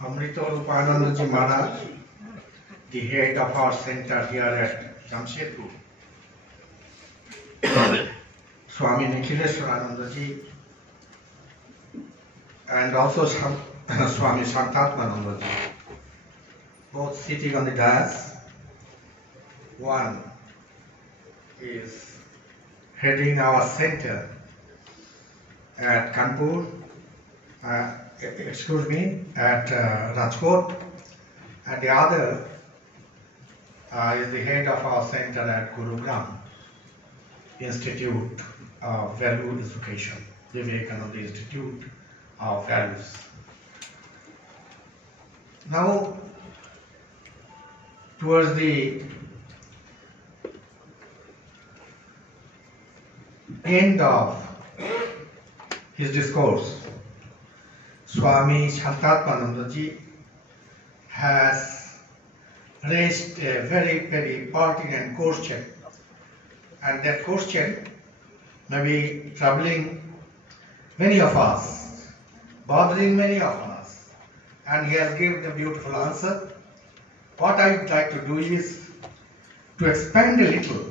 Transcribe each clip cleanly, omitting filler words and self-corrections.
Amrita Rupanandaji Maharaj, the head of our center here at Jamshedpur, Swami Nikhileswaranandaji, and also Swami Santatmanandaji, both sitting on the dais. One is heading our center at Kanpur, at Rajkot, and the other is the head of our center at Gurugram Institute of Value Education, Vivekananda Institute of Values. Now, towards the end of his discourse, Swami Santatmanandaji has raised a very, very pertinent question, and that question may be troubling many of us, bothering many of us, and he has given a beautiful answer. What I would like to do is to expand a little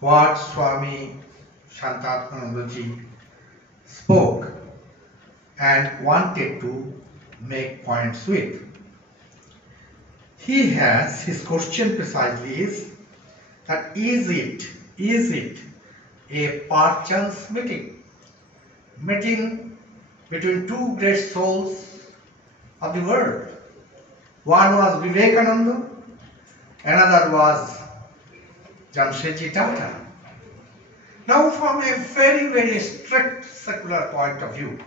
what Swami Santatmanandaji spoke and wanted to make points with. His question precisely is that is it a perchance meeting between two great souls of the world? One was Vivekananda, another was Jamshedpur. Now, from a very, very strict secular point of view,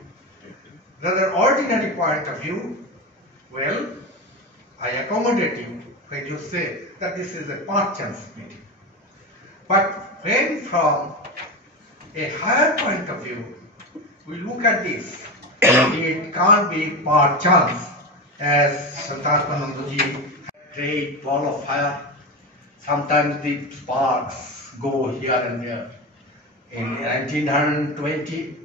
rather ordinary point of view, well, I accommodate you when you say that this is a perchance meeting. But when from a higher point of view, we look at this, it can't be perchance, as Santatmanandaji, great ball of fire. Sometimes the sparks go here and there. In 1920,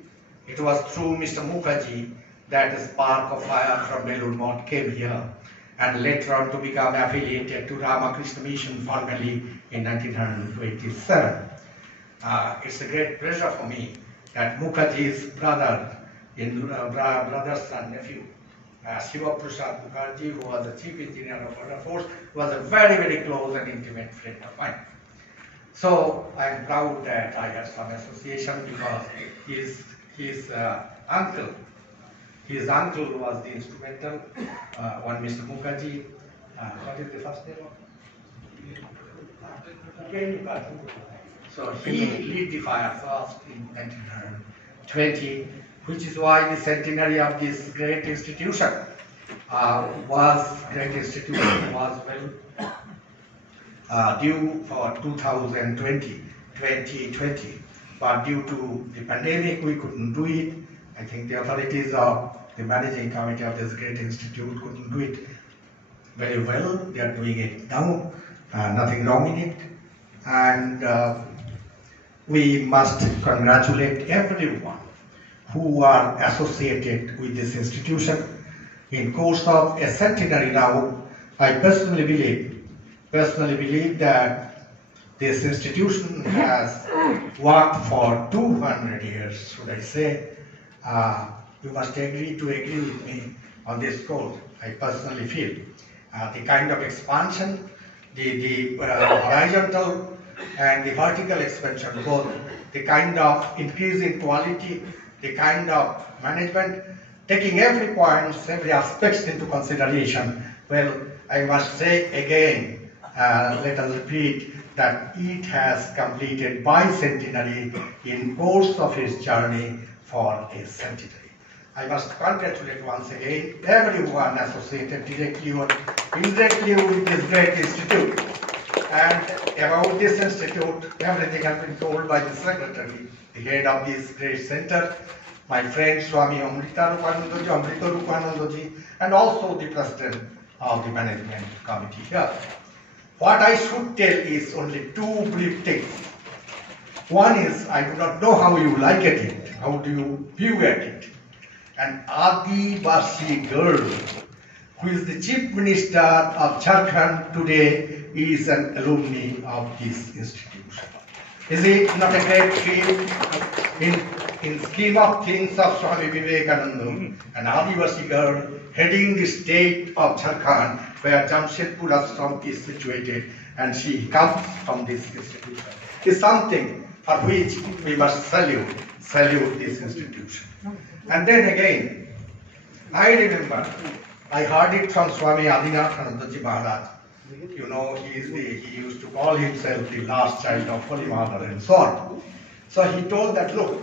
it was through Mr. Mukherjee that a spark of fire from Belur Math came here, and later on to become affiliated to Ramakrishna Mission formally in 1927. It's a great pleasure for me that Mukherjee's brother, brother and nephew, Shiva Prasad Mukherjee, who was the chief engineer of Border Force, was a very, very close and intimate friend of mine. So I am proud that I have some association because his uncle was the instrumental, one Mr. Mukherjee. What is the first name of? So he lit the fire first in 1920, which is why the centenary of this great institution was due for 2020, but due to the pandemic we couldn't do it. I think the authorities of the managing committee of this great institute couldn't do it very well. They are doing it now, nothing wrong in it, and we must congratulate everyone who are associated with this institution. In course of a centenary now, I personally believe that this institution has worked for 200 years, should I say. You must agree with me on this code. I personally feel the kind of expansion, the horizontal and the vertical expansion, both the kind of increase in quality, the kind of management, taking every point, every aspect into consideration. Well, I must say again, let us repeat that it has completed bicentenary in course of its journey for a centenary. I must congratulate once again everyone associated directly or indirectly with this great institute. And about this institute, everything has been told by the secretary, the head of this great center, my friend Swami Amrita Rupanandaji, and also the president of the management committee here. What I should tell is only two brief things. One is, I do not know how you like it, how do you view at it. An Adivasi girl, who is the Chief Minister of Jharkhand today, is an alumni of this institution. Is it not a great feat in scheme of things of Swami Vivekananda, an Adivasi girl heading the state of Jharkhand, where Jamshedpur ashram is situated, and she comes from this institution, is something for which we must salute this institution. And then again, I remember, I heard it from Swami Adinathanandaji Maharaj. You know, he used to call himself the last child of Holy Mother and so on. So he told that, look,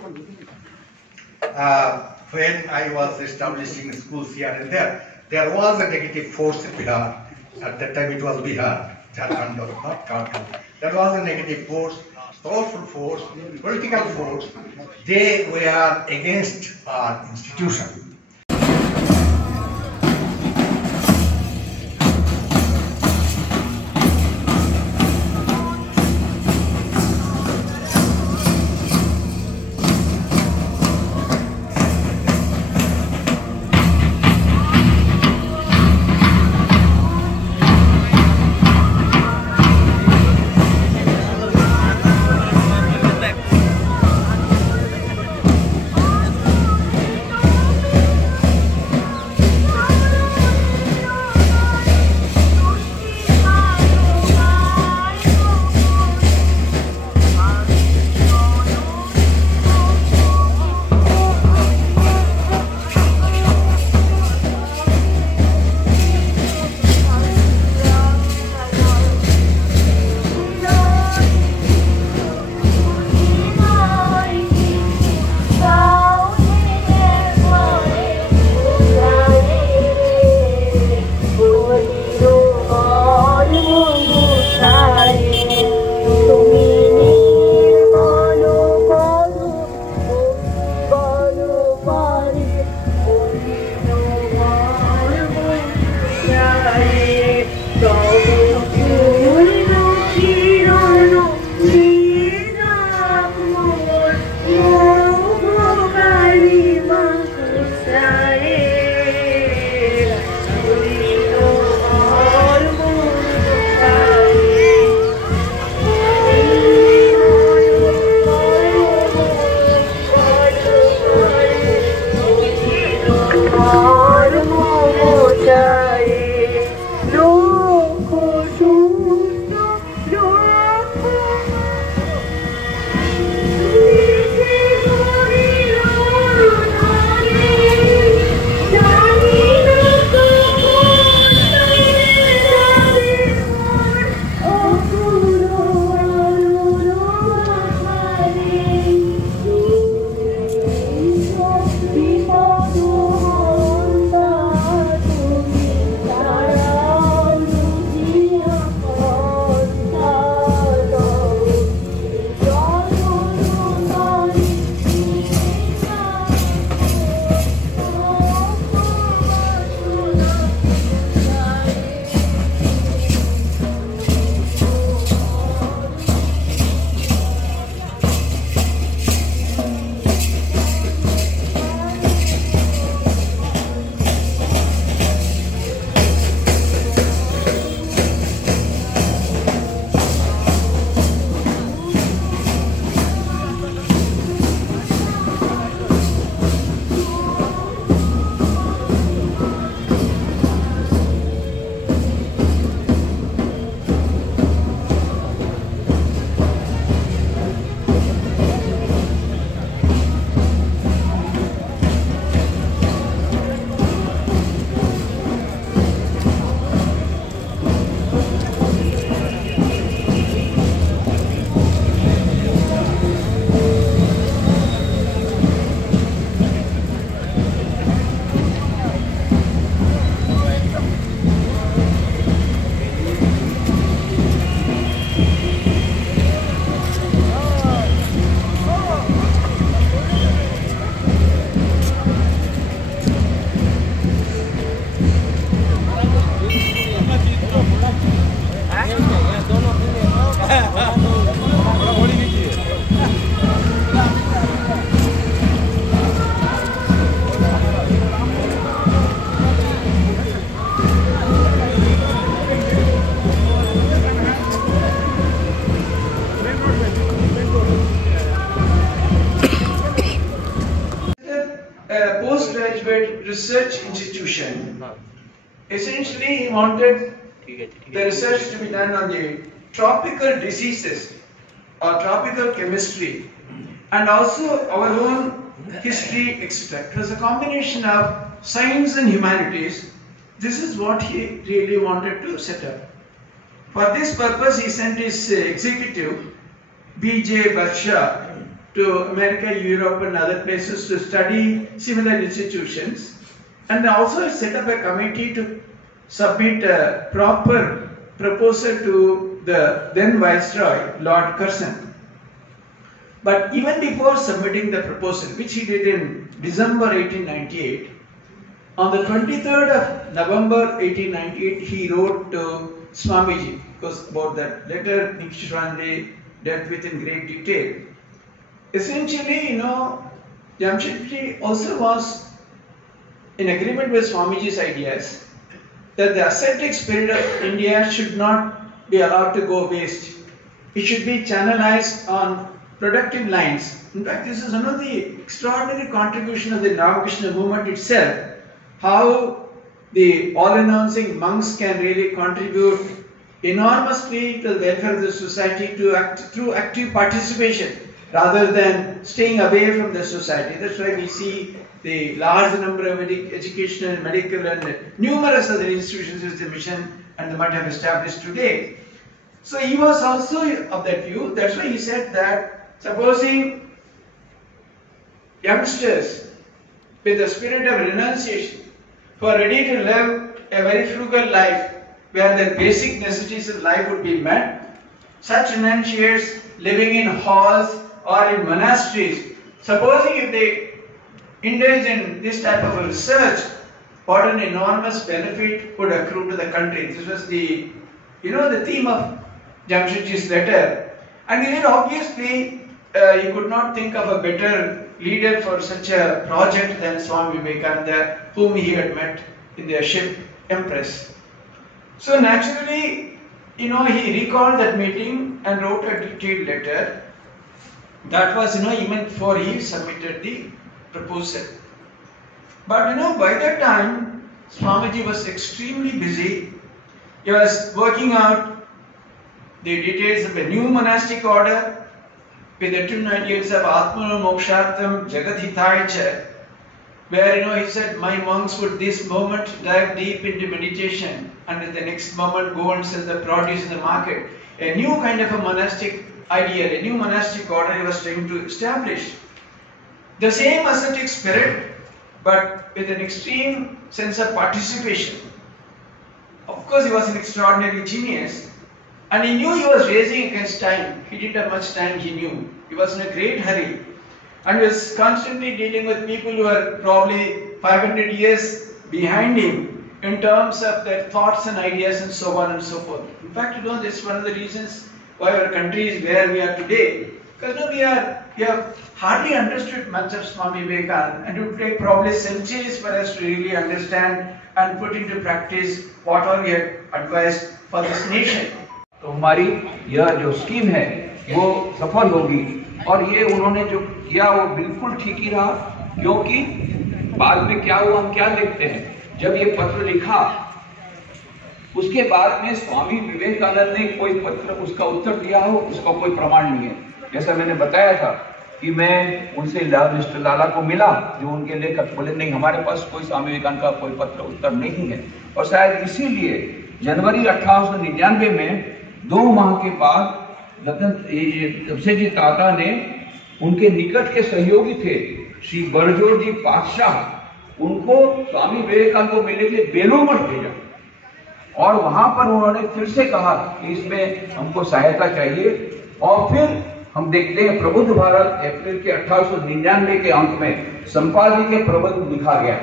when I was establishing schools here and there was a negative force in Bihar. At that time it was Bihar, Jharkhand was not Khartoum. There was a negative force, powerful force, political force. They were against our institution. research institution. Essentially, he wanted the research to be done on the tropical diseases or tropical chemistry and also our own history, etc. It was a combination of science and humanities. This is what he really wanted to set up. For this purpose, he sent his executive, B.J. Barsha, to America, Europe and other places to study similar institutions, and also set up a committee to submit a proper proposal to the then Viceroy, Lord Curzon. But even before submitting the proposal, which he did in December 1898, on the 23rd of November 1898, he wrote to Swamiji, because about that letter Nikshrande dealt with in great detail. Essentially, Jamshedpur also was in agreement with Swamiji's ideas that the ascetic spirit of India should not be allowed to go waste. It should be channelized on productive lines. In fact, this is one of the extraordinary contributions of the Ramakrishna movement itself, how the all-announcing monks can really contribute enormously to the welfare of the society through active participation rather than staying away from the society. That's why we see the large number of educational, medical and numerous other institutions as the mission and the might have established today. So he was also of that view. That's why he said that supposing youngsters with the spirit of renunciation who are ready to live a very frugal life where the basic necessities of life would be met, such renunciates living in halls or in monasteries, supposing if they indulge in this type of a research, what an enormous benefit would accrue to the country. This was the theme of Jamshedji's letter. And then obviously he could not think of a better leader for such a project than Swami Vivekananda, whom he had met in their ship Empress. So naturally, he recalled that meeting and wrote a detailed letter. That was, even before he submitted the proposal. But by that time, Swamiji was extremely busy. He was working out the details of a new monastic order with the twin ideals of Atmano Mokshartham Jagadhitaya, where he said, my monks would this moment dive deep into meditation and at the next moment go and sell the produce in the market. A new kind of a monastic ideal, a new monastic order he was trying to establish. The same ascetic spirit, but with an extreme sense of participation. Of course, he was an extraordinary genius, and he knew he was racing against time. He didn't have much time, he knew. He was in a great hurry, and he was constantly dealing with people who were probably 500 years behind him in terms of their thoughts and ideas and so on and so forth. In fact, this is one of the reasons why our country is where we are today. Because we have hardly understood much of Swami Vivekananda, and it would take probably centuries for us to really understand and put into practice what all we had advised for this nation. तो हमारी यह जो scheme है वो सफल होगी, और ये उन्होंने जो किया वो बिल्कुल ठीक ही रहा, क्योंकि बाद में क्या हुआ हम क्या देखते हैं। जब ये पत्र लिखा उसके बाद में स्वामी विवेकानंद ने कोई पत्र उसका उत्तर दिया हो, उसका कोई प्रमाण नहीं है। जैसा मैंने बताया था कि मैं उनसे मिस्टर लाला को मिला, जो उनके लेखक, बोले नहीं हमारे पास कोई स्वामी विवेकानंद का कोई पत्र उत्तर नहीं है। और शायद इसीलिए जनवरी 1899 में 2 माह के बाद जमशेदजी ताता ने उनके निकट के सहयोगी थे श्री बरजोर जी पातशाह, उनको स्वामी विवेकानंद को मिलने के लिए बेलूर मठ भेजा, और वहां पर उन्होंने फिर से कहा कि इसमें हमको सहायता चाहिए। और फिर हम देखते हैं प्रबुद्ध भारत अप्रैल के 1899 के अंक में संपादकीय प्रबंध लिखा गया।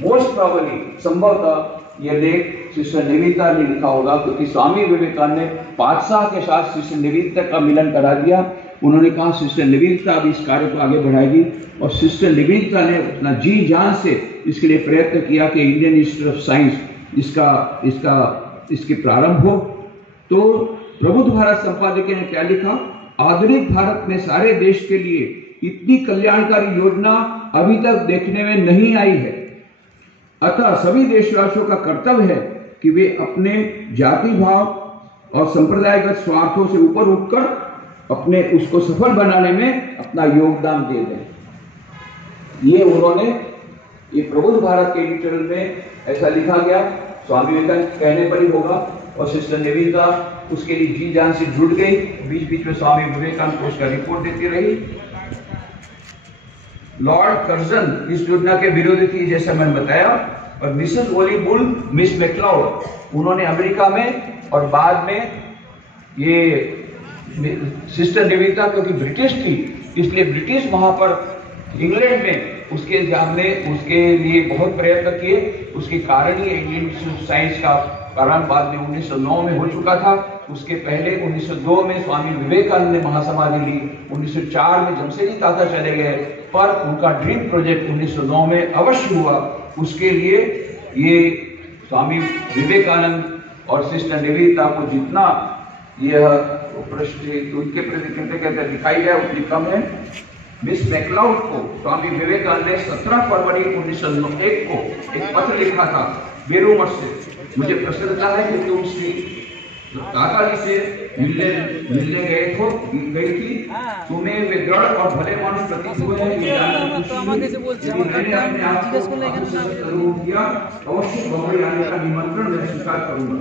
मोस्ट प्रॉबली संभवतः यह लेख शिष्य निवेदिता ने लिखा होगा, क्योंकि स्वामी विवेकानंद ने पातशाह के साथ शिष्य निवेदिता का मिलन करा दिया। उन्होंने कहा शिष्य निवेदिता भी इस कार्य को आगे बढ़ाएगी, और शिष्य निवेदिता ने अपना जी जान से इसके लिए प्रयत्न किया कि इंडियन इंस्टीट्यूट ऑफ साइंस इसके प्रारंभ हो। तो प्रबुद्ध भारत संपादकीय ने क्या लिखा, आधुनिक भारत में सारे देश के लिए इतनी कल्याणकारी योजना अभी तक देखने में नहीं आई है। अतः सभी देशवासियों का कर्तव्य है कि वे अपने जाति भाव और संप्रदायगत स्वार्थों से ऊपर उठकर अपने उसको सफल बनाने में अपना योगदान दे दें। ये उन्होंने ये प्रबुद्ध भारत के एडिटोरियल में ऐसा लिखा गया, स्वामी विवेकानंद कहने पर ही होगा। और सिस्टर निवेदिता उसके लिए जी जान से जुट गई, बीच बीच में स्वामी विवेकानंद को उसका रिपोर्ट देती रही। लॉर्ड कर्जन इस योजना के विरोधी थी जैसा मैंने बताया, और मिसेस ओली बुल, मिस मैक्लाउड उन्होंने अमेरिका में और बाद में ये सिस्टर निवेदिता क्योंकि ब्रिटिश थी इसलिए ब्रिटिश वहां पर इंग्लैंड में उसके लिए बहुत प्रयत्न किए। उसके कारण ही इंडियन इंस्टीट्यूट ऑफ साइंस का प्रारंभ बाद में 1909 में हो चुका था। उसके पहले 1902 में स्वामी विवेकानंद ने महासमाधि ली, 1904 में जमशेदजी ताता चले गए, पर उनका ड्रीम प्रोजेक्ट 1909 में अवश्य हुआ। उसके लिए ये स्वामी विवेकानंद और सिस्टर निवेदिता को जितना यह उनके प्रति कृतज्ञता दिखाई गया उतनी कम है। मिस मैक्लाउड को स्वामी विवेकानंद ने 17 फरवरी 1901 को एक पत्र लिखा था बेरोमठ से। मुझे प्रसन्नता है कि तुम श्री ताता जी से मिलने गई थी। तुम्हें वे दृढ़ और भले मानुष प्रतीत हुए हैं। अवश्य बम्बई आने का निमंत्रण मैं स्वीकार करूंगा।